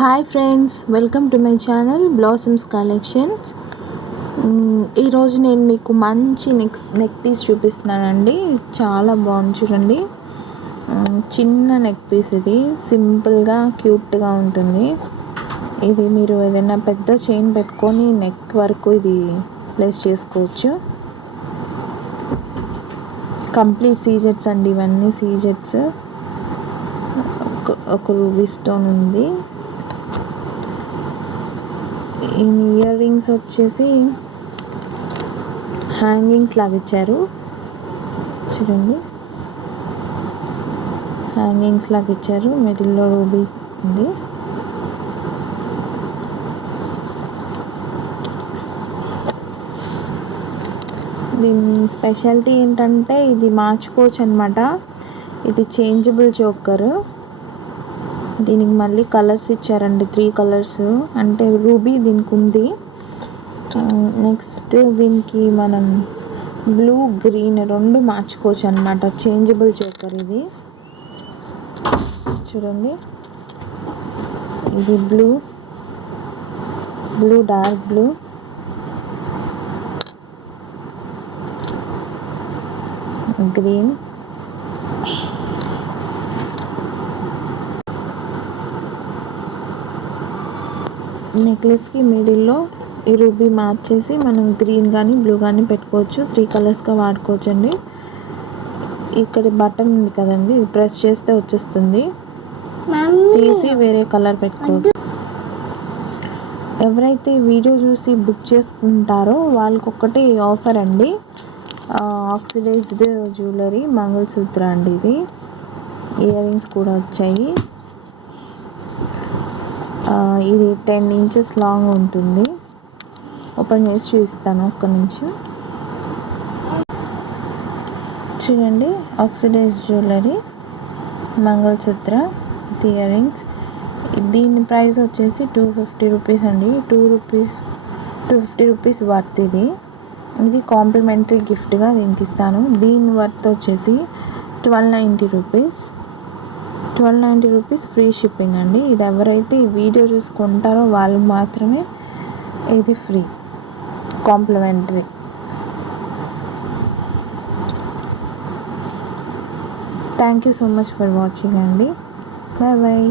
Hi friends, welcome to my channel blossoms collections. ఈరోజు నేను మీకు మంచి నెక్ పీస్ చూపిస్తున్నానండి. చాలా బాగుంది చూడండి. చిన్న నెక్ పీస్, ఇది సింపుల్గా క్యూట్గా ఉంటుంది. ఇది మీరు ఏదైనా పెద్ద చైన్ పెట్టుకొని నెక్ వరకు ఇది ప్లేస్ చేసుకోవచ్చు. కంప్లీట్ సీజెట్స్ అండి, ఇవన్నీ సీజెట్స్. ఒక రూబీ స్టోన్ ఉంది. ఈ ఇయర్ రింగ్స్ వచ్చేసి హ్యాంగింగ్స్ లాగా ఇచ్చారు చూడండి. హ్యాంగింగ్స్ లాగా ఇచ్చారు. మిడిల్లో రూబీ ఉంది. దీని స్పెషాలిటీ ఏంటంటే ఇది మార్చుకోవచ్చు అనమాట. ఇది చేంజబుల్ చోకర్. దీనికి మళ్ళీ కలర్స్ ఇచ్చారండి, 3 కలర్స్. అంటే రూబీ దీనికి ఉంది. నెక్స్ట్ దీనికి మనం బ్లూ, గ్రీన్ 2 మార్చుకోవచ్చు అనమాట. చేంజబుల్ చోకర్ ఇది చూడండి. ఇది బ్లూ, డార్క్ బ్లూ, గ్రీన్, నెక్లెస్కి మిడిల్లో ఈ రూబీ మార్చేసి మనం గ్రీన్ కానీ బ్లూ కానీ పెట్టుకోవచ్చు. 3 కలర్స్గా వాడుకోవచ్చు అండి. ఇక్కడ బటన్ ఉంది కదండి, ఇది ప్రెస్ చేస్తే వచ్చేస్తుంది. తీసి వేరే కలర్ పెట్టుకోవచ్చు. ఎవరైతే వీడియో చూసి బుక్ చేసుకుంటారో వాళ్ళకొక్కటి ఆఫర్ అండి. ఆక్సిడైజ్డ్ జ్యువెలరీ మంగళసూత్ర అండి. ఇది ఇయర్ రింగ్స్ కూడా వచ్చాయి. ఇది 10 ఇంచెస్ లాంగ్ ఉంటుంది. ఓపెన్ చేసి చూపిస్తాను, ఒక్క నిమిషం చూడండి. Oxidised jewellery mangalsutra earrings. దీని ప్రైస్ వచ్చేసి 250 రూపీస్ అండి. 250 రూపీస్ వర్త్ ఇది. ఇది కాంప్లిమెంటరీ గిఫ్ట్గా దీనికి ఇస్తాను. దీని వర్త్ వచ్చేసి 1290 రూపీస్. 1290 రూపీస్ ఫ్రీ షిప్పింగ్ అండి. ఇది ఎవరైతే ఈ వీడియో చూసుకుంటారో వాళ్ళకి మాత్రమే ఇది free, complimentary. Thank you so much for watching అండి. Bye bye.